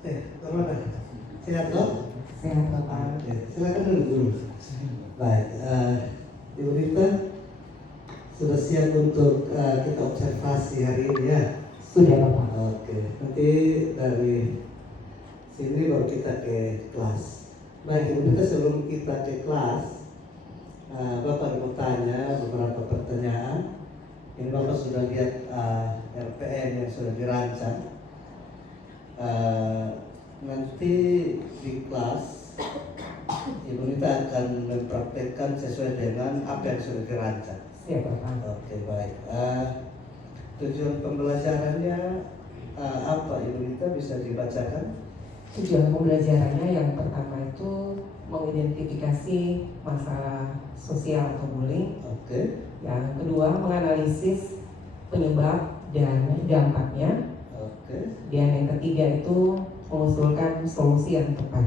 Bagaimana? Sehat toh? Sehat Bapak. Silakan dulu. Baik, Ibu Rita sudah siap untuk kita observasi hari ini ya? Sudah Bapak. Oke, nanti dari sini baru kita ke kelas. Baik, Ibu Rita, sebelum kita ke kelas, Bapak mau tanya beberapa pertanyaan. Ini Bapak sudah lihat RPN yang sudah dirancang. Nanti di kelas Ibu Rita akan mempraktekkan sesuai dengan apa yang sudah dirancang. Siap Bapak. Oke, baik. Tujuan pembelajarannya apa, Ibu Rita bisa dibacakan? Tujuan pembelajarannya yang pertama itu mengidentifikasi masalah sosial atau bullying. Oke. Yang kedua menganalisis penyebab dan dampaknya. Oke. Dan yang ketiga itu mengusulkan solusi yang tepat.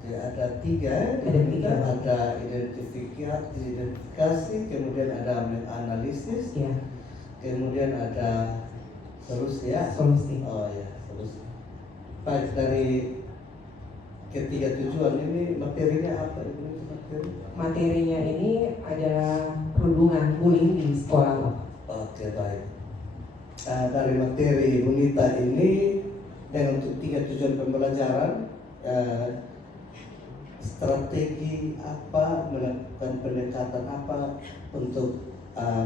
Oke, ada tiga. Ada tiga. Ada identifikasi, kemudian ada analisis, Ya. kemudian ada solusi ya. Solusi. Oh ya, solusi. Baik, dari ketiga tujuan ini materinya apa, Ibu? Materinya ini adalah perundungan bullying di sekolah. Oke, baik. Dari materi Ibu Rita ini dengan tiga tujuan pembelajaran, strategi apa, melakukan pendekatan apa untuk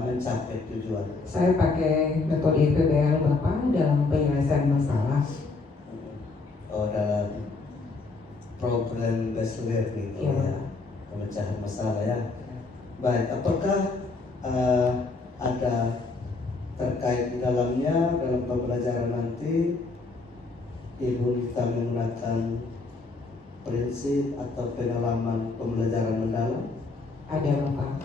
mencapai tujuan? Saya pakai metode PBL Bapak dalam penyelesaian masalah. Oh, dalam program based learning ya, pemecahan masalah ya. Baik, apakah ada terkait di dalamnya dalam pembelajaran nanti Ibu Rita menggunakan prinsip atau pengalaman pembelajaran mendalam? Ada Bapak.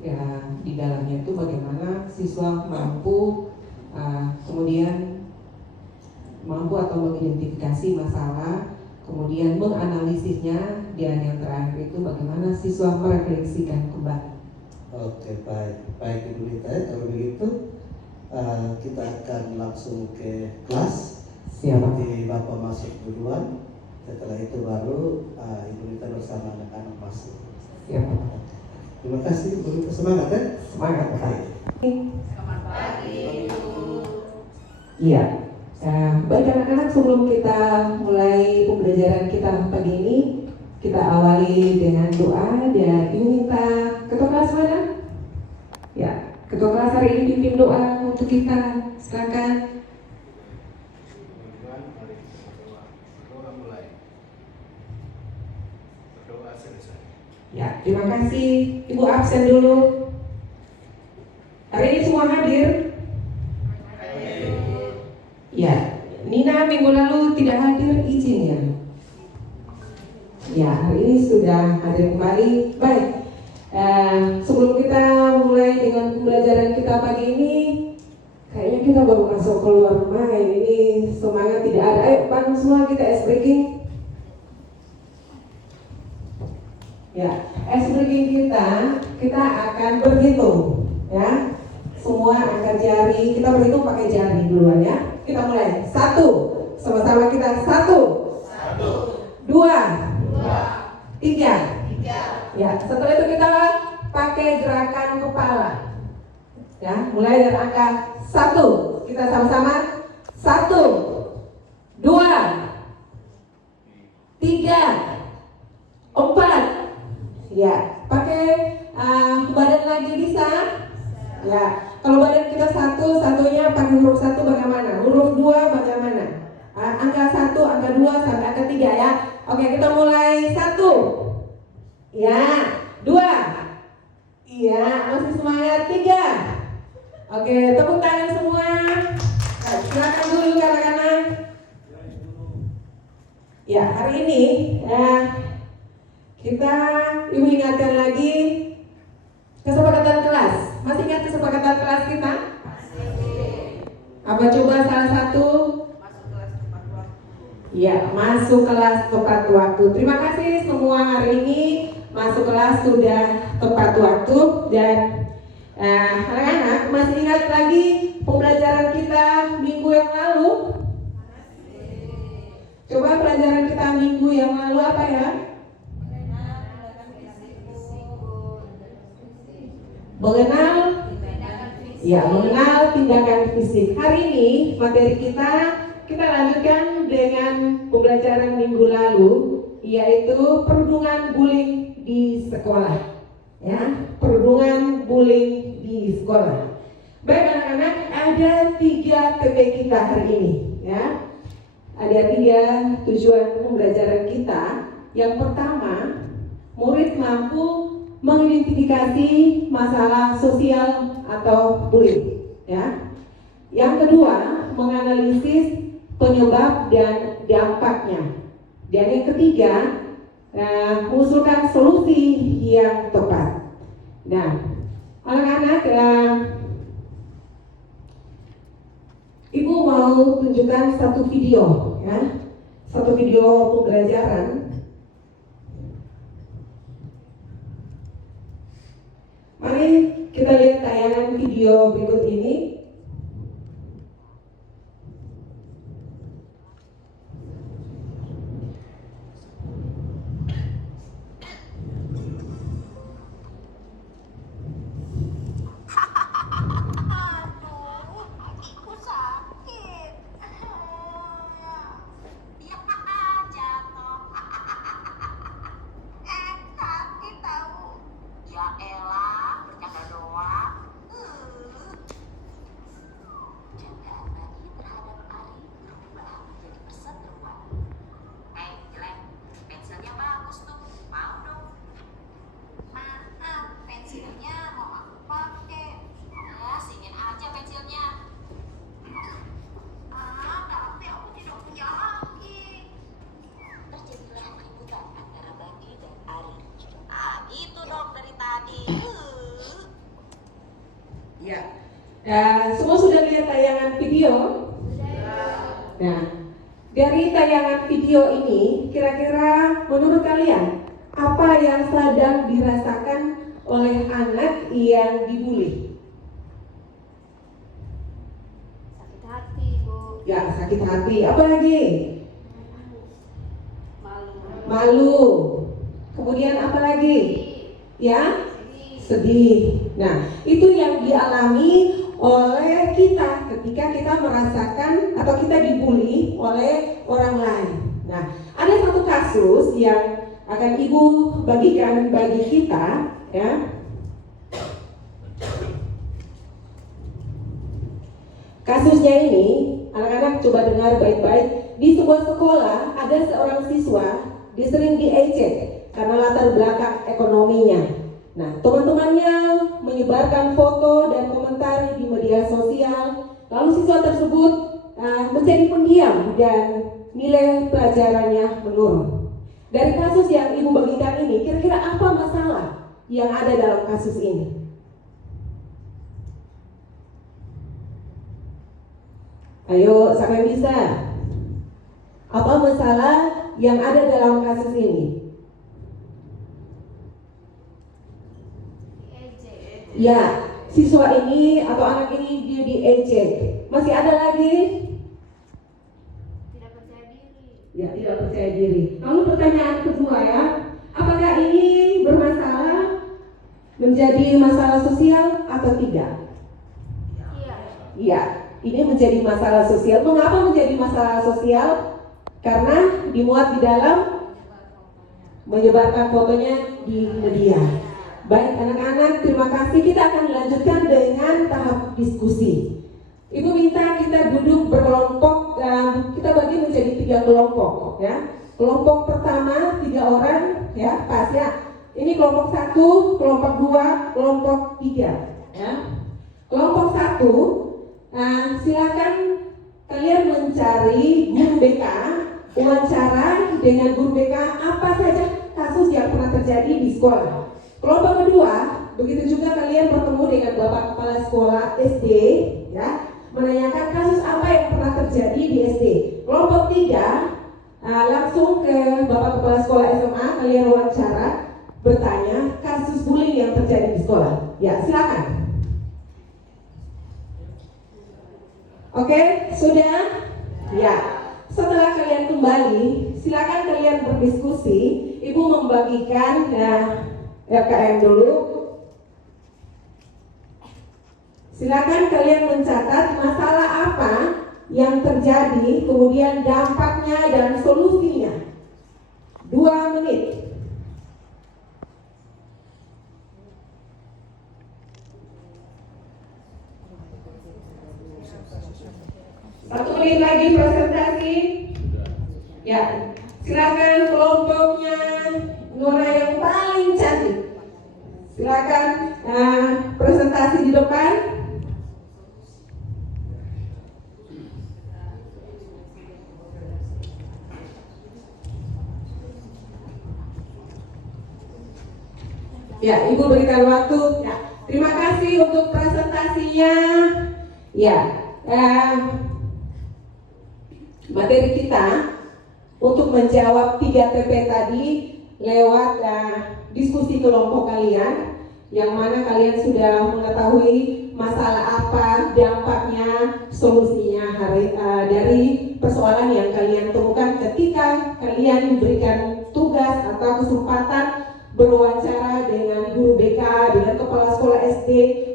Ya, di dalamnya itu bagaimana siswa mampu kemudian mampu atau mengidentifikasi masalah, kemudian menganalisisnya, dan yang terakhir itu bagaimana siswa merefleksikan kembali. Oke, baik Ibu Rita. Kalau begitu kita akan langsung ke kelas. Siap. Nanti Bapak masuk duluan. Setelah itu baru Ibu Rita bersama anak-anak masuk. Siap. Terima kasih Ibu Rita, semangat ya. Semangat. Selamat pagi Ibu. Iya. Baik anak-anak, sebelum kita mulai pembelajaran kita pagi ini, kita awali dengan doa dan Ibu minta ketua kelas mana? Ya, ketua kelas hari ini pimpin doa untuk kita. Silakan. Mari kita berdoa mulai. Berdoa selesai. Ya, terima kasih. Ibu absen dulu. Hari ini semua hadir? Ya, Nina minggu lalu tidak hadir, izin ya. Ya, hari ini sudah hadir kembali. Baik, sebelum kita mulai dengan pembelajaran kita pagi ini, kayaknya kita baru masuk keluar rumah. Ini semangat tidak ada. Ayo bangun semua, kita ice breaking. Ya, ice breaking kita akan berhitung, ya. Semua angkat jari, kita berhitung pakai jari duluan ya. Kita mulai. 1, sama-sama kita 1, 2, 3. Ya, setelah itu kita pakai gerakan kepala. Ya, mulai dari angka 1. Kita sama-sama 1, 2, 3, 4. Ya, pakai badan lagi bisa. Ya, kalau badan kita satunya pakai huruf 1 bagaimana? Huruf 2 bagaimana? Angka 1, angka 2 sampai angka 3 ya. Oke, kita mulai 1. Ya, 2. Iya, masih semangat. 3. Oke, tepuk tangan semua. Silakan dulu anak-anak. Ya, hari ini kita Ibu ingatkan lagi kesepakatan kelas. Masih ingat kesepakatan kelas kita? Apa coba salah satu? Masuk kelas tepat waktu. Ya, masuk kelas tepat waktu. Terima kasih semua hari ini masuk kelas sudah tepat waktu. Dan anak-anak masih ingat lagi pembelajaran kita minggu yang lalu? apa ya? Mengenal, ya, mengenal tindakan fisik. Hari ini materi kita lanjutkan dengan pembelajaran minggu lalu, yaitu perundungan bullying di sekolah. Ya, perundungan bullying di sekolah. Baik anak-anak, ada 3 TP kita hari ini. Ya, ada 3 tujuan pembelajaran kita. Yang pertama, murid mampu mengidentifikasi masalah sosial atau bullying. Ya. Yang kedua, menganalisis penyebab dan dampaknya. Dan yang ketiga, mengusulkan solusi yang tepat. Nah, anak-anak, Ibu mau tunjukkan satu video, ya, satu video pembelajaran. Mari kita lihat tayangan video berikut ini. Ya, semua sudah lihat tayangan video? Nah, dari tayangan video ini, kira-kira menurut kalian apa yang sedang dirasakan oleh anak yang dibully? Sakit hati, Bu. Ya, sakit hati. Apa lagi? Malu. Malu. Kemudian apa lagi? Ya, sedih. Nah, itu yang dialami oleh kita ketika kita merasakan atau kita dibully oleh orang lain. Nah, ada satu kasus yang akan Ibu bagikan bagi kita, ya. Kasusnya ini, anak-anak coba dengar baik-baik. Di sebuah sekolah ada seorang siswa dia sering diejek karena latar belakang ekonominya. Nah, teman-temannya menyebarkan foto dan komentar di media sosial. Lalu siswa tersebut menjadi pendiam dan nilai pelajarannya menurun. Dari kasus yang Ibu bagikan ini, kira-kira apa masalah yang ada dalam kasus ini? Ayo, siapa yang bisa? Apa masalah yang ada dalam kasus ini? Ya, siswa ini atau anak ini dia diejek. Masih ada lagi? Tidak percaya diri. Ya, tidak percaya diri. Lalu pertanyaan kedua ya, apakah ini bermasalah, menjadi masalah sosial atau tidak? Iya. Iya, ini menjadi masalah sosial. Mengapa menjadi masalah sosial? Karena dimuat di dalam menyebarkan fotonya di media. Baik anak-anak, terima kasih. Kita akan lanjutkan dengan tahap diskusi. Ibu minta kita duduk berkelompok, kita bagi menjadi 3 kelompok, ya. Kelompok pertama 3 orang, ya, pas ya. Ini kelompok 1, kelompok 2, kelompok 3, ya. Kelompok 1, silakan kalian mencari guru BK, wawancara dengan guru BK apa saja kasus yang pernah terjadi di sekolah. Kelompok kedua, begitu juga kalian bertemu dengan Bapak Kepala Sekolah SD, ya, menanyakan kasus apa yang pernah terjadi di SD. Kelompok 3, langsung ke Bapak Kepala Sekolah SMA, kalian wawancara, bertanya kasus bullying yang terjadi di sekolah. Ya, silakan. Oke, sudah? Ya. Setelah kalian kembali kembali, silakan kalian berdiskusi. Ibu membagikan RKM dulu. Silakan kalian mencatat masalah apa yang terjadi, kemudian dampaknya dan solusinya. 2 menit. Satu menit lagi presentasi. Ya, silakan kelompoknya Nora yang paling cantik. Silakan presentasi di depan. Ya, Ibu berikan waktu. Ya, terima kasih untuk presentasinya. Ya, materi kita untuk menjawab 3 TP tadi lewat diskusi kelompok kalian, yang mana kalian sudah mengetahui masalah apa, dampaknya, solusinya dari persoalan yang kalian temukan ketika kalian diberikan tugas atau kesempatan berwawancara dengan guru BK, dengan kepala sekolah SD,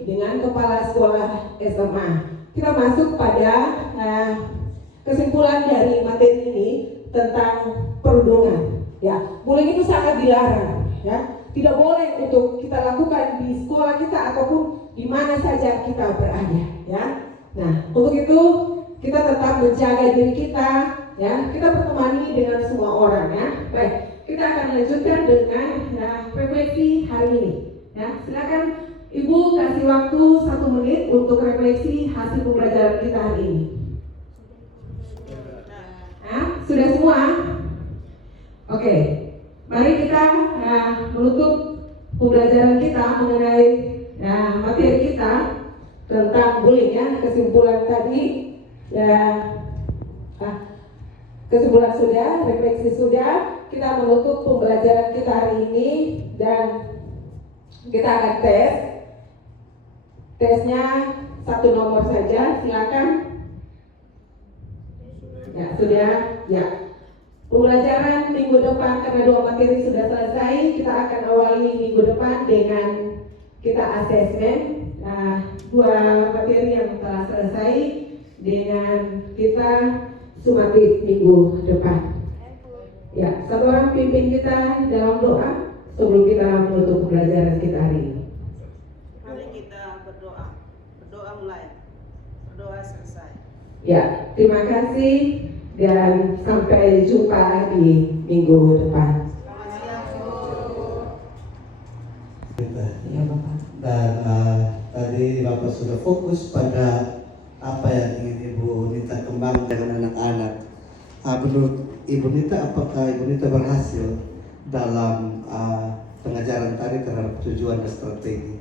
dengan kepala sekolah SMA. Kita masuk pada kesimpulan dari materi ini tentang perundungan. Ya, bullying itu sangat dilarang. Ya, tidak boleh untuk kita lakukan di sekolah kita ataupun di mana saja kita berada. Ya, nah untuk itu kita tetap menjaga diri kita. Ya, kita bertemani dengan semua orang. Ya, baik. Kita akan lanjutkan dengan refleksi hari ini. Ya, silakan Ibu kasih waktu 1 menit untuk refleksi hasil pembelajaran kita hari ini. Sudah semua? Oke, mari kita menutup pembelajaran kita mengenai materi kita tentang bullying. Ya, kesimpulan tadi kesimpulan sudah, refleksi sudah. Kita menutup pembelajaran kita hari ini dan kita akan tes. Tesnya 1 nomor saja, silakan. Ya, sudah. Ya. Pembelajaran minggu depan karena 2 materi sudah selesai, kita akan awali minggu depan dengan kita asesmen 2 materi yang telah selesai dengan kita sumatif minggu depan. Ya, satu orang pimpin kita dalam doa sebelum kita menutup pembelajaran kita hari ini. Mari kita berdoa. Berdoa mulai. Berdoa selesai. Ya, terima kasih dan sampai jumpa di minggu depan. Selamat siang, Bu. Ya, Bapak. Dan tadi Bapak sudah fokus pada apa yang ingin Ibu Nita kembangkan dengan anak-anak. Menurut Ibu Nita, apakah Ibu Nita berhasil dalam pengajaran tadi terhadap tujuan dan strategi?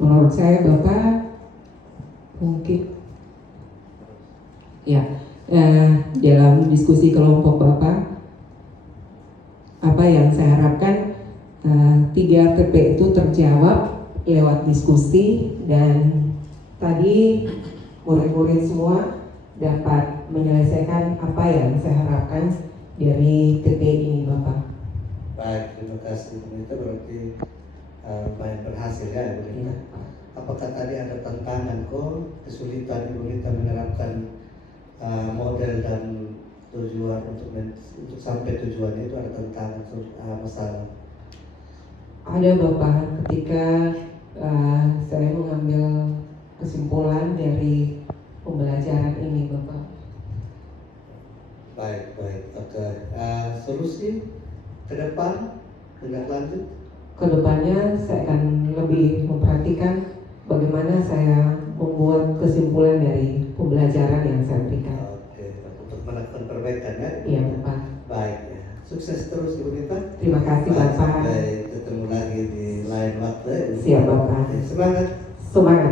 Menurut saya Bapak mungkin ya dalam diskusi kelompok Bapak, apa yang saya harapkan 3 TP itu terjawab lewat diskusi, dan tadi murid-murid semua dapat menyelesaikan apa yang saya harapkan dari TP ini, Bapak. Baik, terima kasih Ibu Nita, berarti banyak berhasil ya Ibu Nita. Apakah tadi ada tantangan kesulitan Ibu Nita menerapkan model dan tujuan untuk sampai tujuannya, itu ada tantangan masalah? Ada Bapak, ketika saya mengambil kesimpulan dari pembelajaran ini, Bapak. Baik, oke. Solusi ke depan tindak lanjut? Kedepannya saya akan lebih memperhatikan bagaimana saya membuat kesimpulan dari pembelajaran yang saya berikan. Oke, untuk melakukan perbaikan ya? Iya, Bapak. Baik ya. Sukses terus Ibu Nita. Terima kasih, Bapak. Sampai ketemu lagi di lain waktu ya. Siap, Bapak. Semangat. Semangat.